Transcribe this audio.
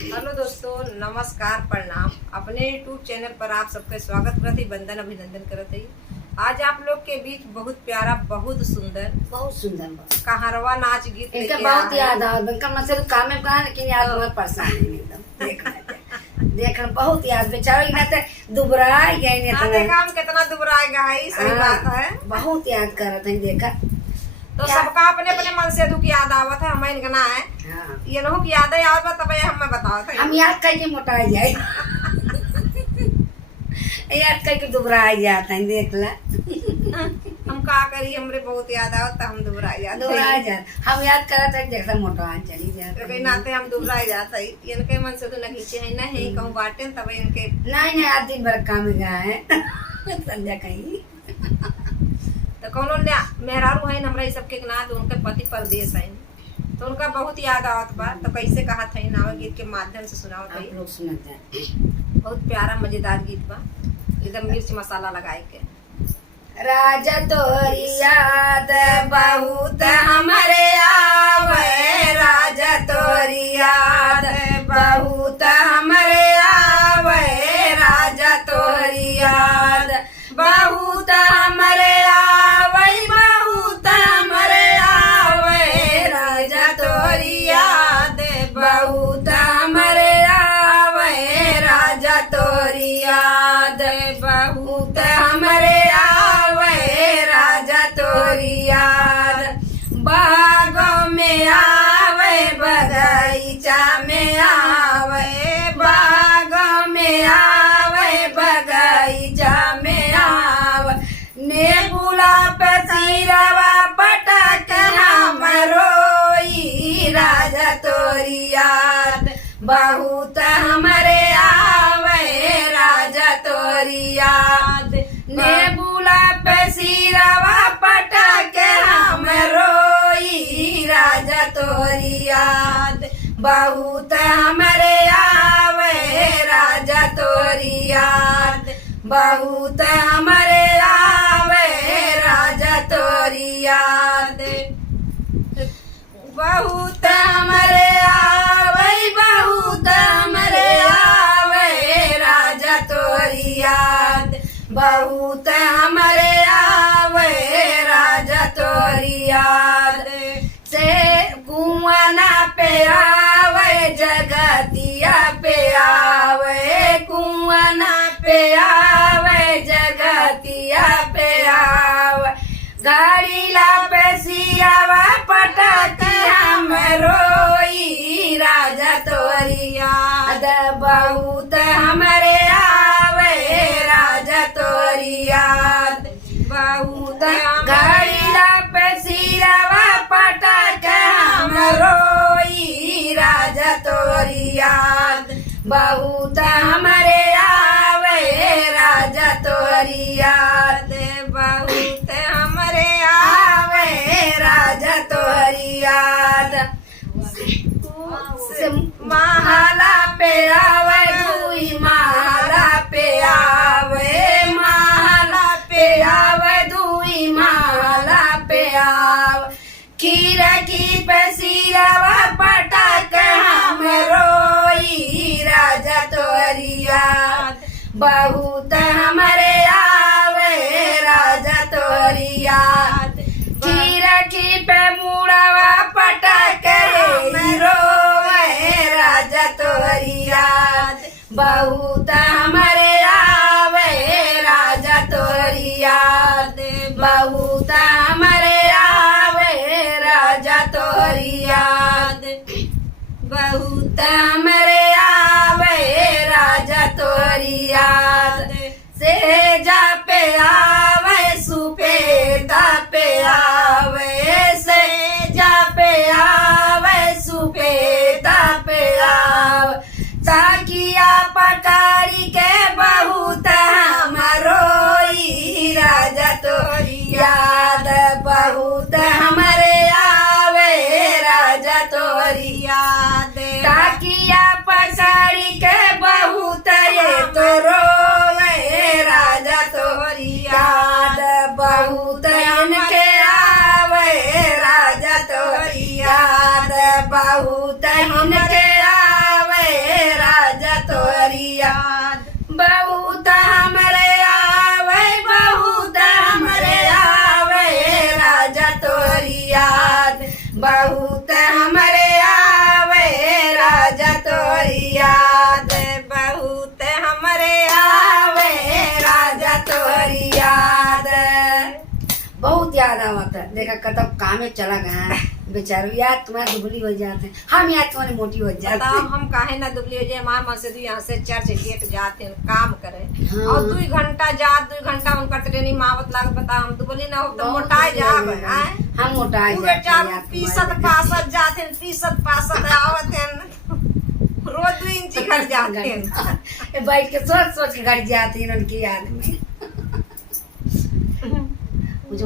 Hello दोस्तों, नमस्कार, प्रणाम। अपने यूट्यूब चैनल पर आप सबका स्वागत करते, वंदन अभिनंदन करते ही। आज आप लोग के बीच बहुत प्यारा, बहुत सुंदर कहारवा नाच गीत इनका बहुत याद आ इनका मतलब काम में कहा लेकिन याद बहुत परेशान है एकदम देखना बहुत याद बेचारा इना ते दुबरा गए ने तो देखा हम कितना दुबरा गया है। सही बात है, बहुत याद करत है देखा। तो सबका अपने अपने मन से दुख याद आवत है। हमें इनका है ये नो की याद है याद तब हमें बताओ हम याद करके मोटा जाए याद करके दुबरा जाता है देख ला। हम का करी, हमरे बहुत याद आवत हम दुबरा जाते हम याद करत है देखा मोटा चली जाता तो नाते हम दुबरा जाता है। इनके मन से तो न खींचे है ना है कहूं बाटे तब इनके नहीं आज दिन भर काम गया है संध्या कहीं तो कौनो मेहरारू है हमरा ई सबके ना तो उनके पति परदेश है तो उनका बहुत याद आवत बा। तो कैसे कहा था नाव गीत के माध्यम से सुनावत है। लोग सुनते हैं बहुत प्यारा मजेदार गीत बा, एकदम मिर्च मसाला लगाए के। राजा तोरी याद बहुत हमरे आवे, राजा तोरी याद बहुत हमरे आवे, राजा तोरी याद बहुत हमरे आवे, बहुत हमरे आवे, राजा तोरी याद बहुत हमरे आवे, राजा तोरी याद बहुत हमरे आवे, राजा तोरी याद बागों में आवे, बगीचा में आवे, बागों में आवे, बगीचा में आवे, नेबुला पे सिरवा पटक हम रोई, राजा तोरी याद बहुत हमरे आवे, राजा तोरी याद नेबुला पे सिरवा पटक हम रोई, राजा तोरी याद बहुत हमरे आवे, राजा तोरी याद बहुत हमरे आवे, राजा तोरी याद बहुत हमरे आवे, बहुत हमरे आवे, राजा तोरी याद बहुत हमरे आवे, राजा तोरी याद से कुआना पे आवे, जगतिया पे आवे, कुआना पे आवे, जगतिया पे आवे, गाड़ी ला पे सियावा पटक हम रोई, राजा तोरी याद बहुत हमरे आवे, राजा तोरी याद बहुत गाड़ी ला पे सियावा पटक हम रोई, राजा तोरी याद बहुत हमरे आवे, राजा तोरी याद बहुत हमरे आवे, राजा तोरी याद माला पे आवे, दुई माला पे आवे, माला पे आवे, दुई माला पे आवे, खीरकी पे सिरवा पटक हम रोई, राजा तोरी याद बहुत हमरे आवे, राजा तोरी याद खीरकी पे मुड़वा पटक हम रोए, राजा तोरी याद बहुत हमरे आवे, राजा तोरी याद बहुत हमरे आवे, राजा तोरी याद बहुत हमरे आवे, राजा तोरी याद से जा पे आवे, सुपेता पे आवे, से जा पे आवे, सुपेता पे आवे, ताकिया पकारी के बहुत हम रोई, राजा तोरी याद बहुत हमरे आवे, राजा तोरी याद ताकिया पकारी के बहुत ये तो रोवे, राजा तोरी याद बहुत इनके देखा कतब काम में चला गया है बेचारो, याद तुम्हारे दुबली हो जाते हैं, हम याद तुम्हारी मोटी हो जाते बताओ हैं। हम काहे ना दुबली हो जाए। हमारे मस्जिद यहाँ से चर्च गेट जाते हैं काम करे हाँ। और 2 घंटा जा 2 घंटा उनका ट्रेनिंग मावत लागत। बताओ हम दुबली ना हो तो बहुत मोटाए दुबली जाब हो गए। हैं। हम मोटाए उ जाते हैं बेचारो यार, 65 जाते हैं, 65 आवत हैं, रोज 2 इंच घट जाते हैं। बैठ के सोच सोच के घट जाती है उनकी याद में। मुझे